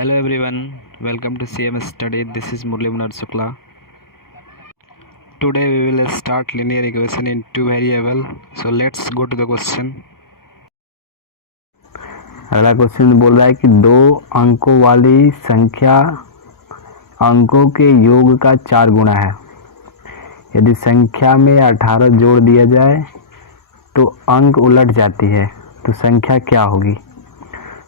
Hello everyone, welcome to CMS Study. This is Murli Munnar Shukla. Today we will start linear equation in two variable. So let's go to the question. अगला question बोल रहा है कि दो अंकों वाली संख्या अंकों के योग का 4 गुना है। यदि संख्या में 18 जोड़ दिया जाए तो अंक उलट जाती है, तो संख्या क्या होगी?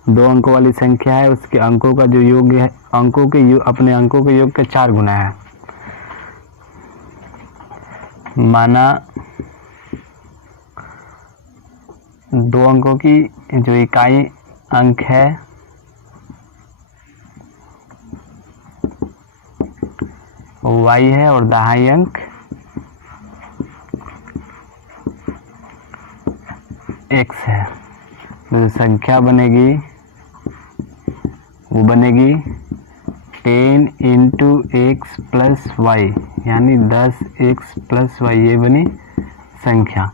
दो अंकों वाली संख्या है, उसके अंकों का जो योग है अपने अंकों के योग के 4 गुना है। माना दो अंकों की जो इकाई अंक है वो y है और दहाई अंक x है। तो संख्या बनेगी वो बनेगी 10 इंटू एक्स प्लस वाई, यानी 10x प्लस वाई, ये बनी संख्या।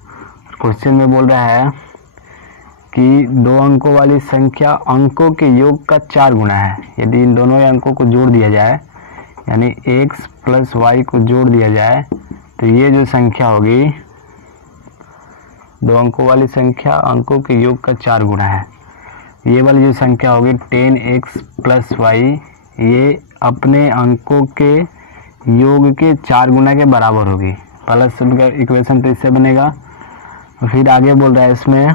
क्वेश्चन में बोल रहा है कि दो अंकों वाली संख्या अंकों के योग का 4 गुना है। यदि इन दोनों अंकों को जोड़ दिया जाए, यानी x प्लस वाई को जोड़ दिया जाए, तो ये जो संख्या होगी, दो अंकों वाली संख्या अंकों के योग का 4 गुना है। ये वाली जो संख्या होगी 10x प्लस वाई, ये अपने अंकों के योग के 4 गुना के बराबर होगी। पहला इक्वेशन तो इससे बनेगा। फिर आगे बोल रहा है इसमें,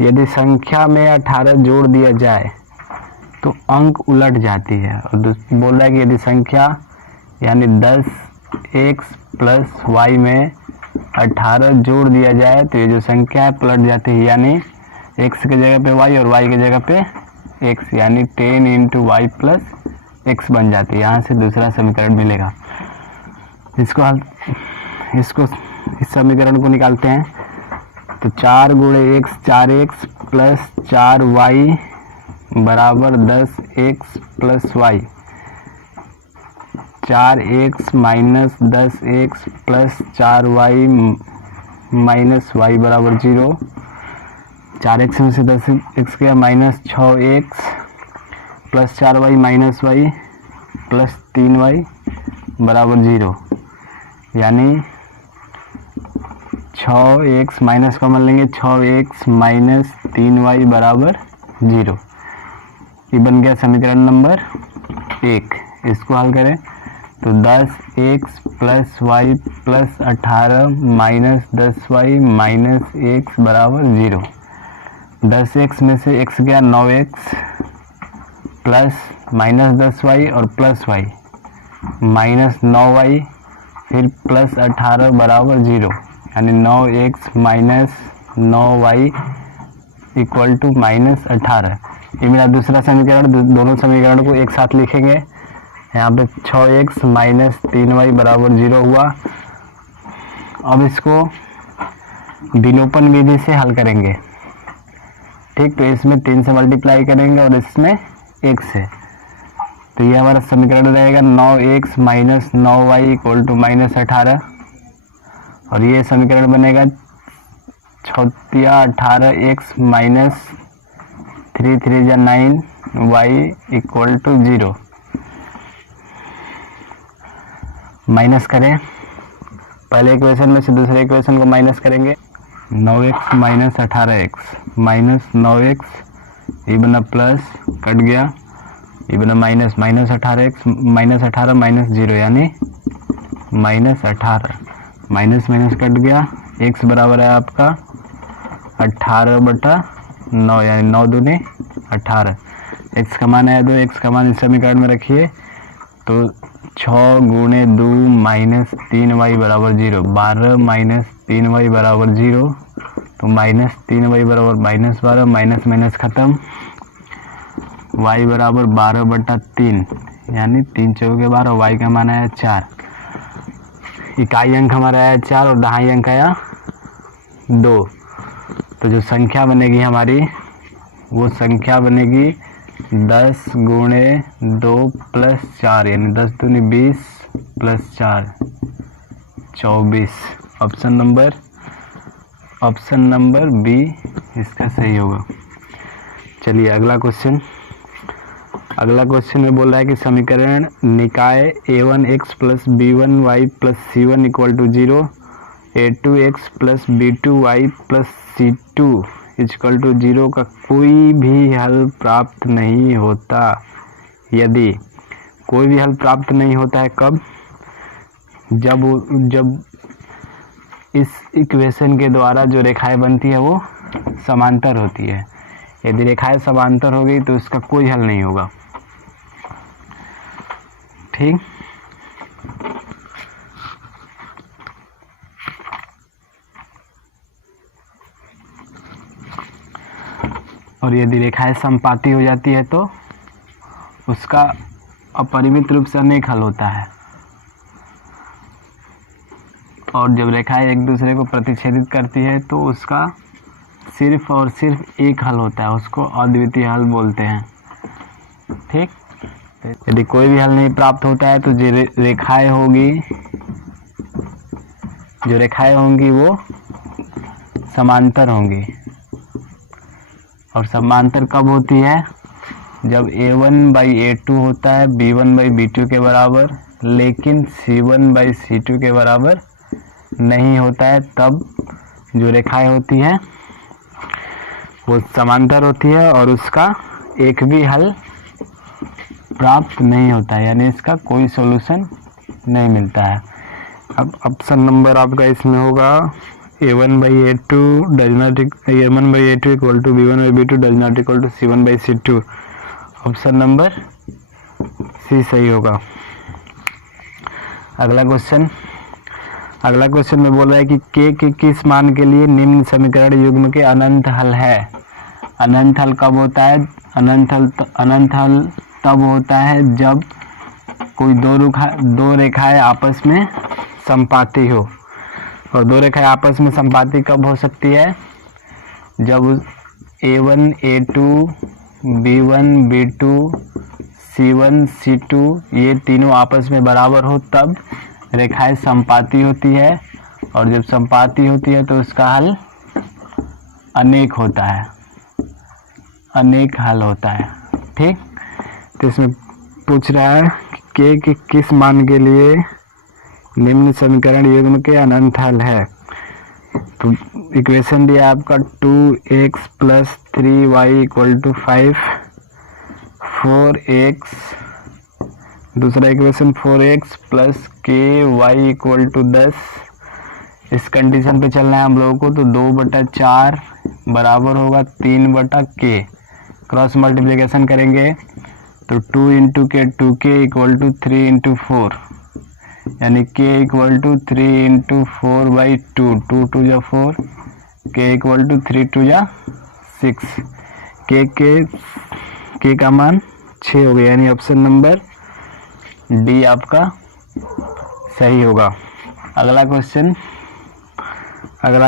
यदि संख्या में 18 जोड़ दिया जाए तो अंक उलट जाती है। और बोल रहा है कि यदि संख्या यानी 10x प्लस वाई में 18 जोड़ दिया जाए तो ये जो संख्या है पलट जाती है, यानी x की जगह पे y और y की जगह पे x, यानी 10 इंटू वाई प्लस एक्स बन जाती है। यहाँ से दूसरा समीकरण मिलेगा। इस समीकरण को निकालते हैं तो 4 गुणे x 4x प्लस 4y बराबर 10x plus Y, 4x minus 10x plus 4y minus Y बराबर 0। 4x में से 10x गया, minus 6x plus 4y minus Y plus 3y बराबर 0, यानी 6x माइनस कॉमन लेंगे, 6x माइनस 3y बराबर 0। ये बन गया समीकरण नंबर 1। इसको हल करें तो 10x plus Y plus 18 minus 10y minus x बराबर 0। 10x में से x गया, 9x प्लस माइनस 10y और प्लस y माइनस 9y फिर प्लस 18 बराबर 0, यानी 9x minus 9y equal to minus 18। ये मेरा दूसरा समीकरण। दोनों समीकरण को एक साथ लिखेंगे। यहाँ पे 6x माइनस 3y बराबर 0 हुआ। अब इसको विलोपन विधि से हल करेंगे, ठीक। तो इसमें 3 से मल्टीप्लाई करेंगे और इसमें 1 से, तो ये हमारा समीकरण रहेगा 9x minus 9y equal to minus 18। और ये समीकरण बनेगा 18x माइनस 3 3 जा 9y इक्वल टू 0। माइनस करें, पहले इक्वेशन में से दूसरे इक्वेशन को माइनस करेंगे। 9x minus 18x minus 9x, ये बना प्लस, कट गया, ये बना minus, minus 18x minus 18 minus 0, यानी माइनस 18। माइनस माइनस कट गया, x बराबर है आपका 18/9, यानी 9 दूनी 18। x का मान है 2, x का मान इस समीकरण में रखिए तो 6 गुणे 2 माइनस 3y बराबर 0, 12 माइनस 3y बराबर 0, तो माइनस 3y बराबर माइनस 12, माइनस माइनस खत्म, y बराबर 12/3, यानी 3 चौके 12, y का मान आया 4। इकाई अंक हमारा आया 4 और दहाई अंक आया 2। तो जो संख्या बनेगी हमारी, वो संख्या बनेगी 10 गुणे 2 प्लस 4, यानी 10 दूनी 20 प्लस 4 24। ऑप्शन नंबर बी इसका सही होगा। चलिए अगला क्वेश्चन। अगला क्वेश्चन में बोल रहा है कि समीकरण निकाय a1x plus b1y plus c1 equal to 0, a2x plus b2y plus c2 equal to 0 का कोई भी हल प्राप्त नहीं होता यदि, कोई भी हल प्राप्त नहीं होता है कब, जब इस इक्वेशन के द्वारा जो रेखाएं बनती है वो समांतर होती है। यदि रेखाएं समांतर हो गई तो इसका कोई हल नहीं होगा। ठीक, और यदि रेखाएं समपाती हो जाती है तो उसका अपरिमित रूप से अनेक हल होता है, और जब रेखाएं एक दूसरे को प्रतिच्छेदित करती है तो उसका सिर्फ और सिर्फ एक हल होता है, उसको अद्वितीय हल बोलते हैं। ठीक, यदि कोई भी हल नहीं प्राप्त होता है तो जो रेखाएं होंगी वो समांतर होंगी, और समांतर कब होती है, जब a1/a2 होता है b1/b2 के बराबर, लेकिन c1/c2 के बराबर नहीं होता है, तब जो रेखाएं होती हैं वो समांतर होती है और उसका एक भी हल प्राप्त नहीं होता है, यानी इसका कोई सॉल्यूशन नहीं मिलता है। अब ऑप्शन नंबर आपका इसमें होगा a1/a2 equal to b1/b2 does not equal to c1/c2। Option number C सही होगा। अगला क्वेश्चन में बोल रहा है कि k के किस मान के लिए निम्न समीकरण युग्म के अनंत हल है। अनंत हल कब होता है, अनंत हल तब होता है जब कोई दो रेखाएं आपस में समपाती हो, और दो रेखाएं आपस में समपाती कब हो सकती है, जब a1 a2 b1 b2 c1 c2 ये तीनों आपस में बराबर हो तब रेखाएं समपाती होती है, और जब समपाती होती है तो उसका हल अनेक होता है, अनेक हल होता है। ठीक, तो इसमें पूछ रहा है कि के किस मान के लिए निम्न समीकरण युग्म के अनंत हल है। तो इक्वेशन दिया आपका 2x plus 3y equal to 5, 4x, दूसरा equation 4x plus ky equal to 10। इस कंडीशन पे चलना है हम लोगों को, तो 2/4 बराबर होगा 3/k। क्रॉस मल्टीप्लिकेशन करेंगे तो 2 इंटू के 2k इक्वल टू 3 इंटू 4, यानी k इक्वल टू 3 इंटू 4/2, 2 2 जा 4, k इक्वल टू 3 2 जा 6, k का मान 6 हो गया, यानी ऑप्शन नंबर डी आपका सही होगा। अगला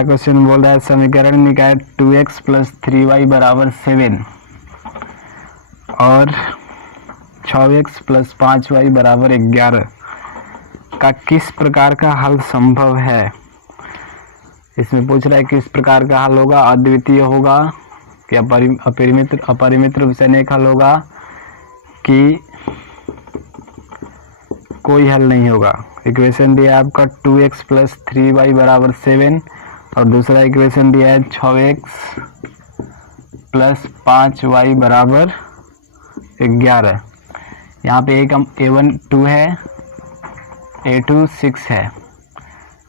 क्वेश्चन बोल रहा है समीकरण निकाय 2x प्लस 3y बराबर 7 और 6x प्लस 5y बराबर 11 का किस प्रकार का हल संभव है। इसमें पूछ रहा है किस प्रकार का हल होगा, अद्वितीय होगा कि अपरिमित रूप से अनेक हल होगा कि कोई हल नहीं होगा। इक्वेशन दिया है आपका 2x प्लस 3y बराबर 7, और दूसरा इक्वेशन दिया है 6x प्लस 5y बराबर 11। यहाँ पे एक a1 2 है, a2 6 है,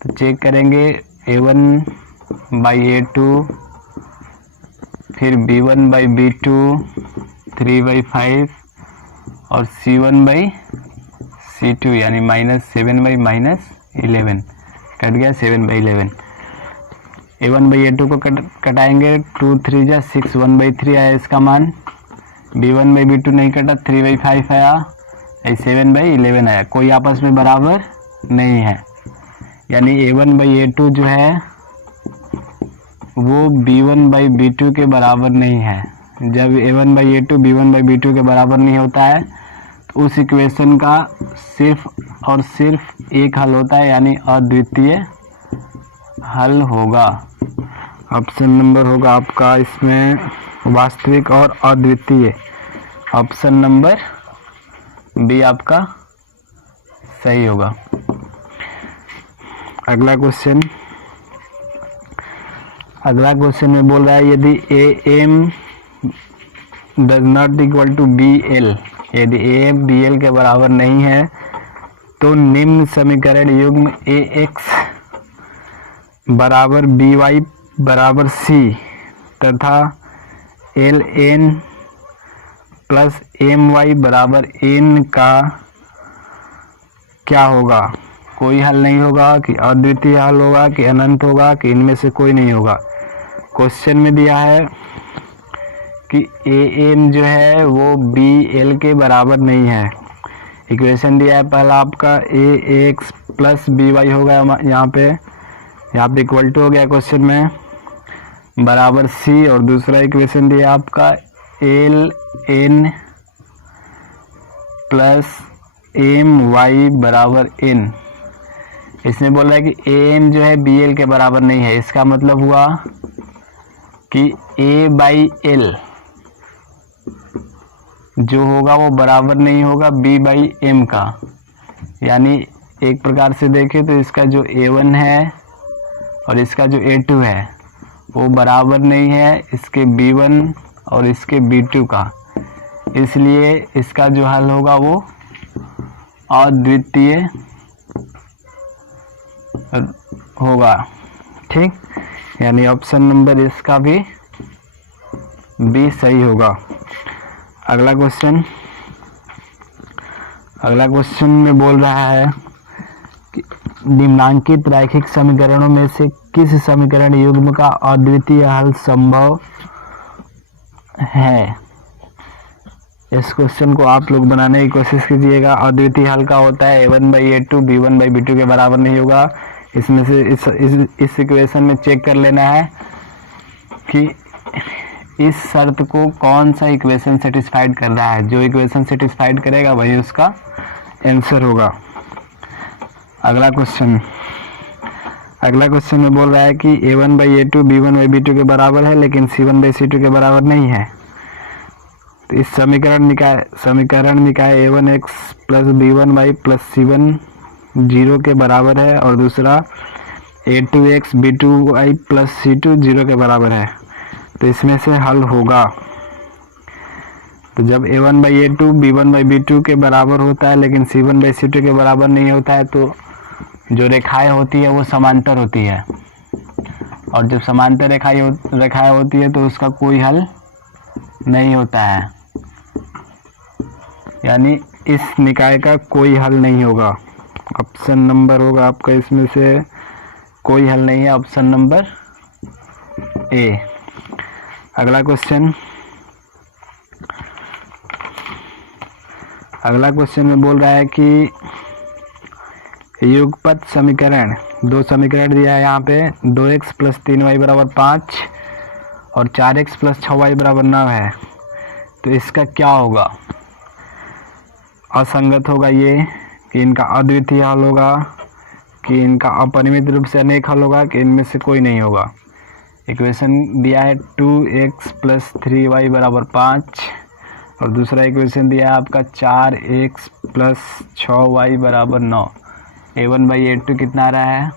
तो चेक करेंगे a1/a2, फिर b1/b2 3/5 और c1/c2 यानी -7/-11 कट गया 7/11। a1/a2 को कटाएंगे, 2 3 जा 6, 1/3 आया इसका मान। b1/b2 नहीं कटा, 3/5 आया, 7/11 आया, कोई आपस में बराबर नहीं है, यानी a1/a2 जो है वो b1/b2 के बराबर नहीं है। जब a1/a2 b1/b2 के बराबर नहीं होता है तो उस इक्वेशन का सिर्फ और सिर्फ एक हल होता है, यानी अद्वितीय हल होगा। ऑप्शन नंबर होगा आपका इसमें वास्तविक और अद्वितीय। ऑप्शन नंबर बी आपका सही होगा। अगला क्वेश्चन में बोल रहा है यदि A M does not equal to B L, यदि ए एम बी एल के बराबर नहीं है तो निम्न समीकरण युग्म ए एक्स बराबर बी वाई बराबर सी तथा L N plus M Y बराबर एन का क्या होगा। कोई हल नहीं होगा कि अद्वितीय हल होगा कि अनंत होगा कि इनमें से कोई नहीं होगा। क्वेश्चन में दिया है कि ए एम जो है वो बी एल के बराबर नहीं है। इक्वेशन दिया है पहला आपका ए एक्स प्लस बी वाई होगा, यहाँ पे इक्वल टू हो गया क्वेश्चन में बराबर सी, और दूसरा इक्वेशन दिया आपका L N plus M Y बराबर एन। इसमें बोल रहा है कि ए एम जो है बी एल के बराबर नहीं है। इसका मतलब हुआ कि ए बाई एल जो होगा वो बराबर नहीं होगा बी बाई एम का। यानी एक प्रकार से देखें तो इसका जो A1 है और इसका जो A2 है वो बराबर नहीं है इसके B1 और इसके B2 का। इसलिए इसका जो हल होगा वो अद्वितीय होगा। ठीक, यानी ऑप्शन नंबर इसका भी बी सही होगा। अगला क्वेश्चन में बोल रहा है कि निम्नांकित रैखिक समीकरणों में से किस समीकरण युग्म का अद्वितीय हल संभव है। इस क्वेश्चन को आप लोग बनाने की कोशिश कीजिएगा। अद्वितीय हल का होता है a1/a2 b1/b2 के बराबर नहीं होगा। इसमें से इस इक्वेशन में चेक कर लेना है कि इस शर्त को कौन सा इक्वेशन सेटिस्फाइड कर रहा है। जो इक्वेशन सेटिस्फाइड करेगा वही उसका आंसर होगा। अगला क्वेश्चन में बोल रहा है कि a1/a2 b1/b2 के बराबर है लेकिन c1/c2 के बराबर नहीं है। तो इस समीकरण निकाय a1x plus b1y plus c1 0 के बराबर है और दूसरा a2x b2y प्लस c2 0 के बराबर है। तो इसमें से हल होगा। तो जब a1/a2 b1/b2 के बराबर होता है लेकिन c1/c2 के बराबर नहीं होता है तो जो रेखाएं होती है वो समांतर होती है, और जब समांतर रेखाएं होती है तो उसका कोई हल नहीं होता है। यानी इस निकाय का कोई हल नहीं होगा। ऑप्शन नंबर होगा आपका इसमें से कोई हल नहीं है, ऑप्शन नंबर ए। अगला क्वेश्चन में बोल रहा है कि युगपत समीकरण, दो समीकरण दिया है यहाँ पे 2x प्लस 3y बराबर 5 और 4x प्लस 6y बराबर 9 है। तो इसका क्या होगा। असंगत होगा ये कि इनका अद्वितीय हल होगा कि इनका अपरिमित रूप से अनेक हल होगा कि इनमें से कोई नहीं होगा। इक्वेशन दिया है 2x प्लस 3y बराबर 5 और दूसरा इक्वेशन दिया है आपका 4x प्लस 6y बराबर 9। a1/a2 कितना आ रहा है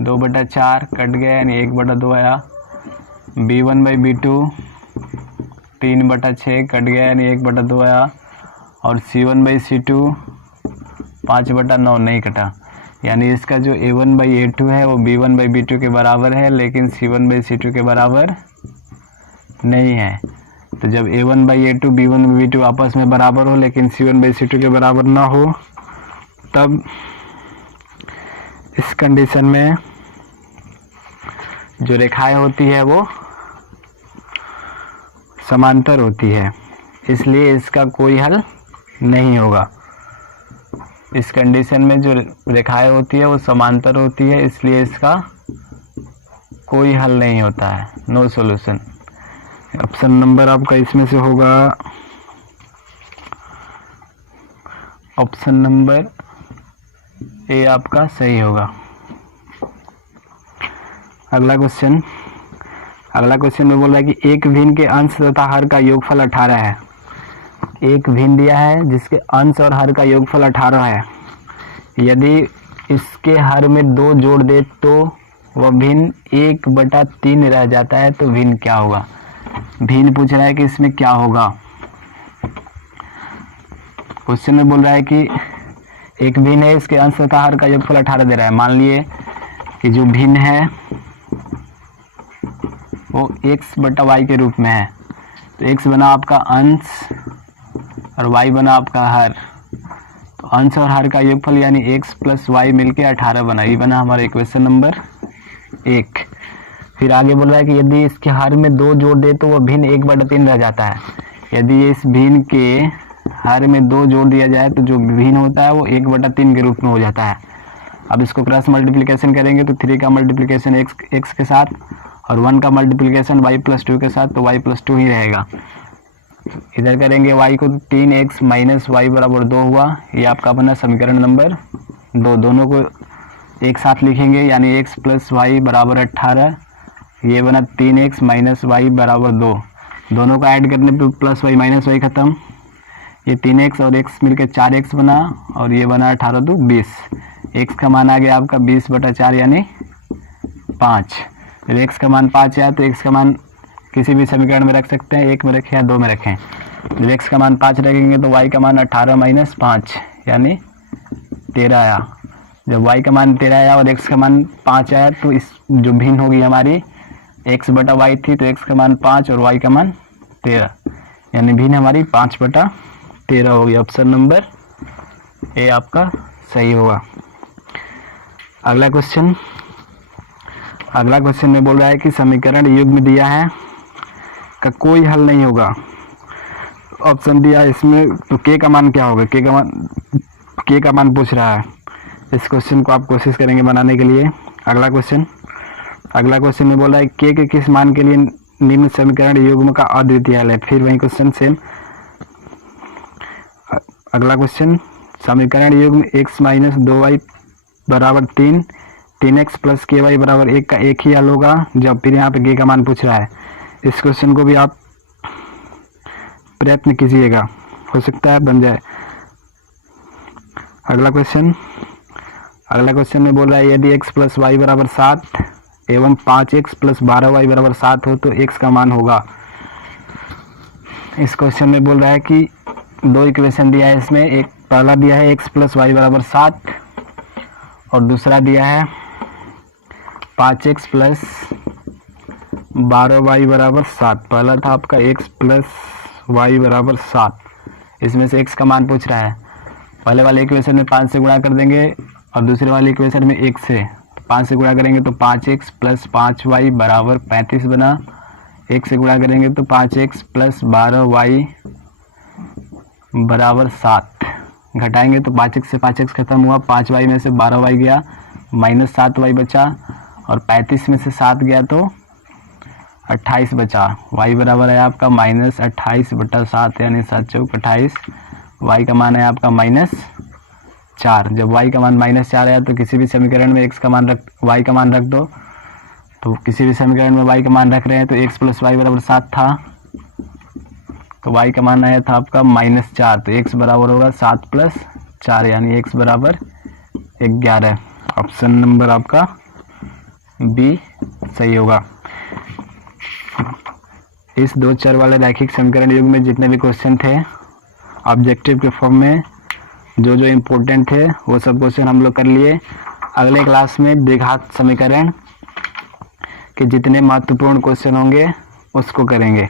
2/4 कट गया यानी 1/2 आया। b1/b2 3/6 कट गया यानी 1/2 आया। और c1/c2 5/9 नहीं कटा, यानी इसका जो a1/a2 है वो b1/b2 के बराबर है लेकिन c1/c2 के बराबर नहीं है। तो जब a1/a2 b1/b2 आपस में बराबर हो लेकिन c1/c2 के बराबर ना हो तब इस कंडीशन में जो रेखाएं होती है वो समांतर होती है, इसलिए इसका कोई हल नहीं होगा। इस कंडीशन में जो रेखाएं होती है वो समांतर होती है, इसलिए इसका कोई हल नहीं होता है, नो सॉल्यूशन। ऑप्शन नंबर आपका इसमें से होगा ऑप्शन नंबर ए आपका सही होगा। अगला क्वेश्चन में बोल रहा है कि एक भिन्न के अंश तथा हर का योगफल 18 है। एक भिन्न दिया है जिसके अंश और हर का योगफल 18 है। यदि इसके हर में 2 जोड़ दे तो वह भिन्न 1/3 रह जाता है, तो भिन्न क्या होगा? भिन्न पूछ रहा है कि इसमें क्या होगा। क्वेश्चन में बोल रहा है कि एक भिन्न है, इसके अंश का हर का योगफल 18 दे रहा है। मान लिए कि जो भिन्न है वो x/y के रूप में है, तो x बना आपका अंश और y बना आपका हर। तो अंश और हर का योगफल यानी x + y मिलके 18 बना। ये बना हमारा इक्वेशन नंबर 1। फिर आगे बोल रहा है कि यदि इसके हर में 2 जोड़ दे तो वह भिन्न 1/3 रह जाता है। यदि इस भिन्न के हर में 2 जोड़ दिया जाए तो जो भिन्न होता है वो 1/3 के रूप में हो जाता है। अब इसको क्रॉस मल्टीप्लिकेशन करेंगे तो 3 का मल्टीप्लिकेशन x के साथ और 1 का मल्टीप्लिकेशन y + 2 के साथ, तो y + 2 ही रहेगा। इधर करेंगे y को 3x - y = 2 हुआ। ये आपका बना समीकरण नंबर 2। दोनों को एक साथ लिखेंगे यानी x + y = 18। ये बना 3x - y = 2। दोनों को ऐड करने पे प्लस y माइनस y खत्म। ये 3x और x मिलकर 4x बना और ये बना 18 × 2 = 20। x का मान आ गया आपका 20/4 यानी 5। जब x का मान 5 आया तो x का मान किसी भी समीकरण में रख सकते हैं, 1 में रखें या 2 में रखें। जब x का मान 5 रखेंगे तो y का मान 18 - 5 यानी 13 आया। जब y का मान 13 आया और x का मान 5 आया तो इस जो भिन्न होगी हमारी x/y थी, तो x का मान 5 और y का मान 13 यानी भिन्न हमारी 5/13 होगी। ऑप्शन नंबर ए आपका सही होगा। अगला क्वेश्चन में बोल रहा है कि समीकरण युग्म दिया है का कोई हल नहीं होगा। ऑप्शन दिया है इसमें, तो k का मान क्या होगा? k का मान पूछ रहा है। इस क्वेश्चन को आप कोशिश करेंगे बनाने के लिए। अगला क्वेश्चन में बोल रहा है k के किस मान के लिए निम्न समीकरण युग्म का अद्वितीय हल है। फिर वही क्वेश्चन सेम। अगला क्वेश्चन, समीकरण युग्म x - 2y = 3, 3x + ky = 1 का एक ही हल होगा। जब फिर यहाँ पे k का मान पूछ रहा है, इस क्वेश्चन को भी आप प्रयत्न कीजिएगा, हो सकता है बन जाए। अगला क्वेश्चन में बोल रहा है यदि x + y = 7 एवं 5x + 12y = 7 हो तो x का मान होगा। इस क्वेश्चन में बोल रहा है कि 2 इक्वेशन दिया है इसमें। एक पहला दिया है x + y = 7 और दूसरा दिया है 5x + 12y = 7। पहला था आपका x + y = 7। इसमें से x का मान पूछ रहा है। पहले वाले इक्वेशन में 5 से गुणा कर देंगे और दूसरे वाले इक्वेशन में 1 से। 5 से गुणा करेंगे तो 5x + 5y = 35 बना। 1 से गुणा करेंगे तो 5x + 12y = 7। घटाएंगे तो 5x से 5x खत्म हुआ, 5y में से 12y गया, -7y बचा और 35 में से 7 गया तो 28 बचा। y बराबर है आपका -28/7 यानी 7 × 4 = 28। y का मान है आपका -4। जब y का मान -4 आया तो किसी भी समीकरण में y का मान रख दो। तो किसी भी समीकरण में y का मान रख रहे हैं तो x + y = 7 था, तो y का मान आया था आपका -4। तो x बराबर होगा 7 + 4 यानी x बराबर 11। ऑप्शन नंबर आपका बी सही होगा। इस 2 चर वाले रैखिक समीकरण युग्म में जितने भी क्वेश्चन थे ऑब्जेक्टिव के फॉर्म में, जो इम्पोर्टेंट थे वो सब क्वेश्चन हम लोग कर लिए। अगले क्लास में द्विघात समीकरण के जितने महत्वपूर्ण क्वेश्चन होंगे उसको करेंगे।